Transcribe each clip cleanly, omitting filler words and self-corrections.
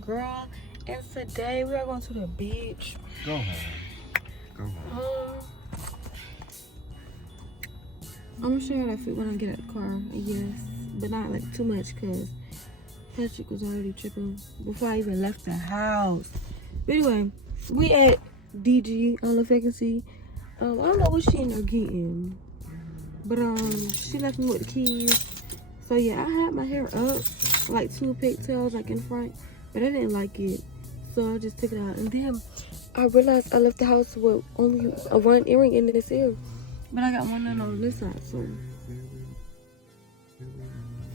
girl, and today we are going to the beach. Go home. Go home. I'm gonna show you how I feel when I get out the car, I guess, but not like too much because Patrick was already tripping before I even left the house. But anyway, we at DG. I don't know if I can see. I don't know what she ended up getting, but she left me with the keys. So yeah, I had my hair up like 2 pigtails like in front, but I didn't like it, so I just took it out. And then I realized I left the house with only a one earring in this ear, but I got one on this side, so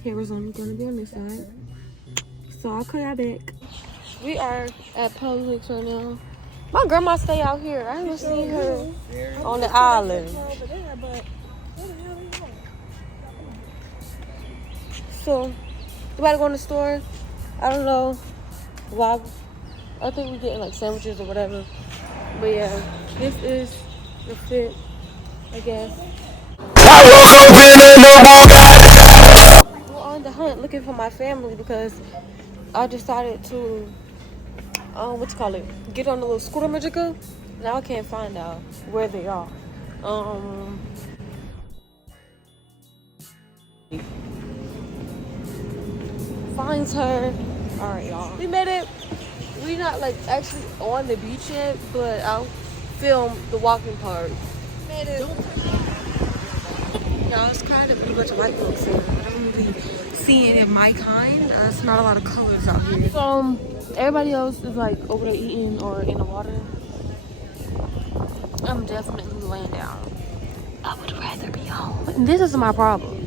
hair is only gonna be on this side. So I'll call y'all back. We are at Publix right now. My grandma stay out here. I haven't seen her on the island. So, we about to go in the store. I don't know why. I think we're getting like sandwiches or whatever. But yeah, this is the fit, I guess. We're on the hunt looking for my family because I decided to, get on the little scooter magical. Now I can't find out where they are. Finds her. All right, y'all. We made it. We not like actually on the beach yet, but I'll film the walking part. Made it. Y'all, it's kind of a bunch of white folks here. I don't really see any of my kind. It's not a lot of colors out here. So everybody else is like over there eating or in the water. I'm definitely laying down. I would rather be home. And this is my problem.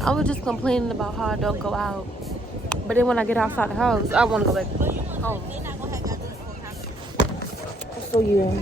I was just complaining about how I don't go out. But then when I get outside the house, I want to go back home. So yeah.